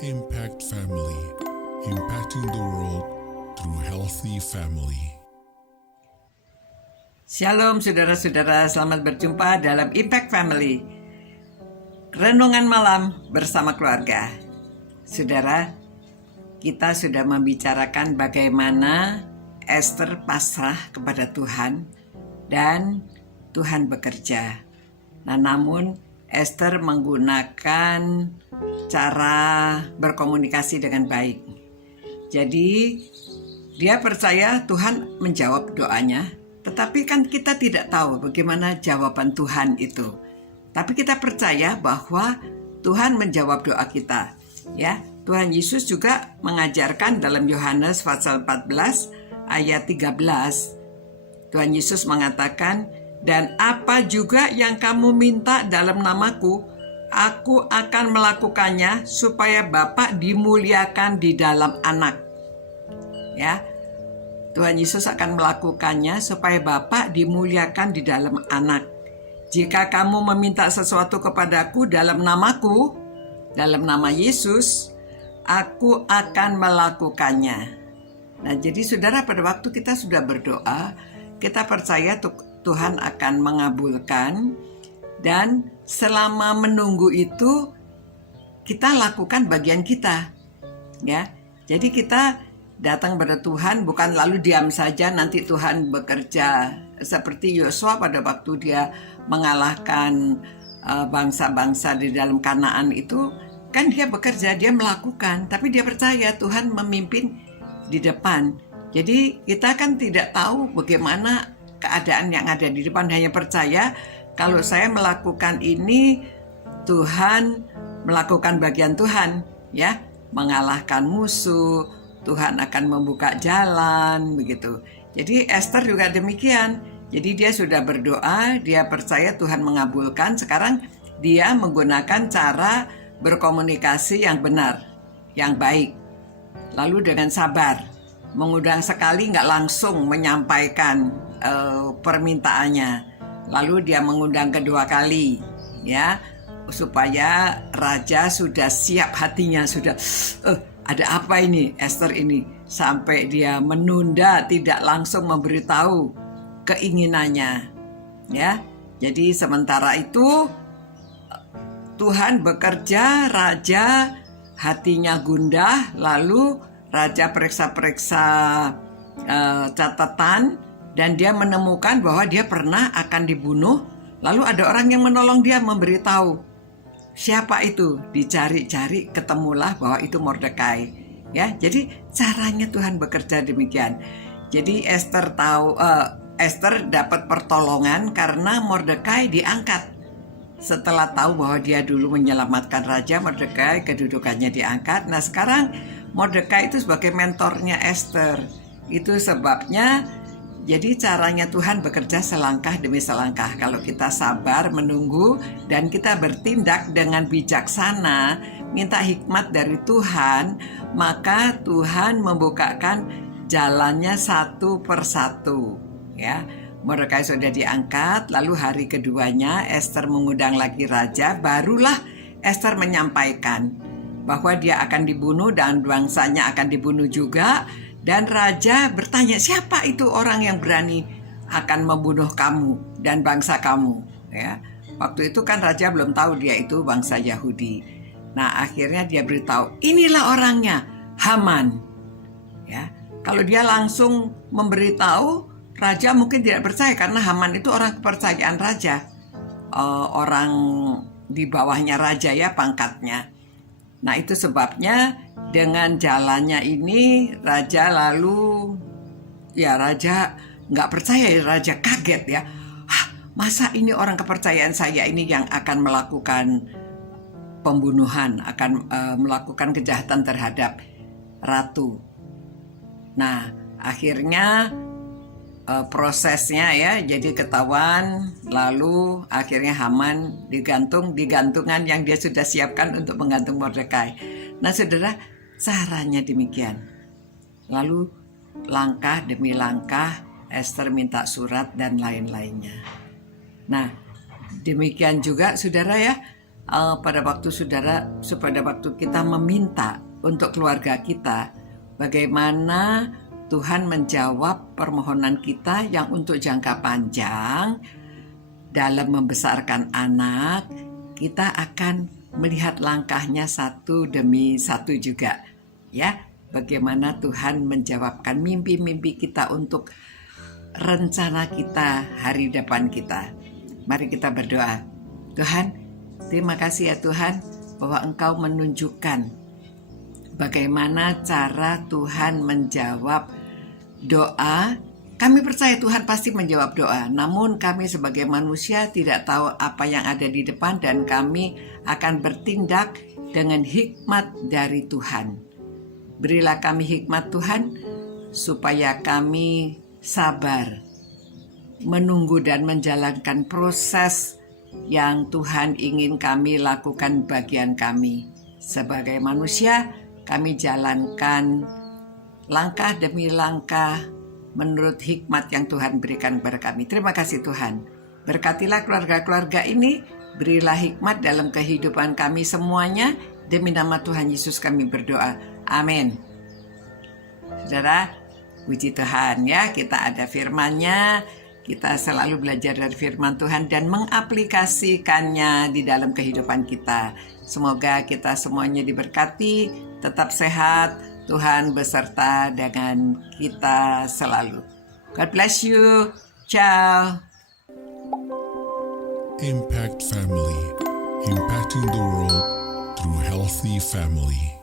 Impact Family, impacting the world through healthy family. Shalom saudara-saudara, selamat berjumpa dalam Impact Family. Renungan malam bersama keluarga. Saudara, kita sudah membicarakan bagaimana Esther pasrah kepada Tuhan dan Tuhan bekerja. Nah, namun Esther menggunakan cara berkomunikasi dengan baik. Jadi dia percaya Tuhan menjawab doanya, tetapi kan kita tidak tahu bagaimana jawaban Tuhan itu. Tapi kita percaya bahwa Tuhan menjawab doa kita. Ya, Tuhan Yesus juga mengajarkan dalam Yohanes pasal 14 ayat 13. Tuhan Yesus mengatakan, "Dan apa juga yang kamu minta dalam namaku, aku akan melakukannya supaya Bapa dimuliakan di dalam anak." Ya, Tuhan Yesus akan melakukannya supaya Bapa dimuliakan di dalam anak. Jika kamu meminta sesuatu kepadaku dalam namaku, dalam nama Yesus, aku akan melakukannya. Nah, jadi saudara, pada waktu kita sudah berdoa, kita percaya Tuhan akan mengabulkan, dan selama menunggu itu kita lakukan bagian kita. Ya. Jadi kita datang pada Tuhan bukan lalu diam saja nanti Tuhan bekerja. Seperti Yosua pada waktu dia mengalahkan bangsa-bangsa di dalam Kanaan itu, kan dia bekerja, dia melakukan, tapi dia percaya Tuhan memimpin di depan. Jadi kita kan tidak tahu bagaimana keadaan yang ada di depan, hanya percaya kalau saya melakukan ini, Tuhan melakukan bagian Tuhan, ya, mengalahkan musuh, Tuhan akan membuka jalan, begitu. Jadi Esther juga demikian. Jadi dia sudah berdoa, dia percaya Tuhan mengabulkan. Sekarang dia menggunakan cara berkomunikasi yang benar, yang baik, lalu dengan sabar, mengundang sekali, nggak langsung menyampaikan permintaannya, lalu dia mengundang kedua kali, ya, supaya raja sudah siap hatinya, sudah ada apa ini Esther ini, sampai dia menunda, tidak langsung memberitahu keinginannya, ya. Jadi sementara itu Tuhan bekerja, raja hatinya gundah, lalu raja periksa-periksa catatan, dan dia menemukan bahwa dia pernah akan dibunuh. Lalu ada orang yang menolong dia, memberitahu siapa itu. Dicari-cari, ketemulah bahwa itu Mordekai. Ya, jadi caranya Tuhan bekerja demikian. Jadi Esther dapat pertolongan karena Mordekai diangkat. Setelah tahu bahwa dia dulu menyelamatkan raja, Mordekai kedudukannya diangkat. Nah, sekarang Mordekai itu sebagai mentornya Esther. Itu sebabnya, jadi caranya Tuhan bekerja selangkah demi selangkah. Kalau kita sabar menunggu dan kita bertindak dengan bijaksana, minta hikmat dari Tuhan, maka Tuhan membukakan jalannya satu persatu. Ya, Mordekai sudah diangkat, lalu hari keduanya Esther mengundang lagi raja, barulah Esther menyampaikan bahwa dia akan dibunuh dan bangsanya akan dibunuh juga. Dan raja bertanya, siapa itu orang yang berani akan membunuh kamu dan bangsa kamu? Ya, waktu itu kan raja belum tahu dia itu bangsa Yahudi. Nah, akhirnya dia beritahu, inilah orangnya, Haman. Ya, kalau dia langsung memberitahu, raja mungkin tidak percaya karena Haman itu orang kepercayaan raja, orang di bawahnya raja, ya, pangkatnya. Nah, itu sebabnya dengan jalannya ini raja lalu, ya, raja nggak percaya, raja kaget, ya. Masa ini orang kepercayaan saya ini yang akan melakukan pembunuhan, akan melakukan kejahatan terhadap ratu. Nah, akhirnya prosesnya, ya, jadi ketahuan, lalu akhirnya Haman digantungan yang dia sudah siapkan untuk menggantung Mordekai. Nah, saudara, caranya demikian. Lalu langkah demi langkah Esther minta surat dan lain-lainnya. Nah, demikian juga saudara, ya, pada waktu kita meminta untuk keluarga kita, bagaimana Tuhan menjawab permohonan kita yang untuk jangka panjang dalam membesarkan anak. Kita akan melihat langkahnya satu demi satu juga, ya. Bagaimana Tuhan menjawabkan mimpi-mimpi kita untuk rencana kita hari depan kita. Mari kita berdoa. Tuhan, terima kasih ya Tuhan bahwa Engkau menunjukkan bagaimana cara Tuhan menjawab doa. Kami percaya Tuhan pasti menjawab doa, namun kami sebagai manusia tidak tahu apa yang ada di depan dan kami akan bertindak dengan hikmat dari Tuhan. Berilah kami hikmat Tuhan, supaya kami sabar menunggu dan menjalankan proses yang Tuhan ingin kami lakukan bagian kami. Sebagai manusia, kami jalankan langkah demi langkah menurut hikmat yang Tuhan berikan kepada kami. Terima kasih Tuhan. Berkatilah keluarga-keluarga ini, berilah hikmat dalam kehidupan kami semuanya. Demi nama Tuhan Yesus kami berdoa. Amin. Saudara, puji Tuhan ya, kita ada firman-Nya. Kita selalu belajar dari firman Tuhan dan mengaplikasikannya di dalam kehidupan kita. Semoga kita semuanya diberkati, tetap sehat, Tuhan beserta dengan kita selalu. God bless you. Ciao. Impact Family, impacting the world through healthy family.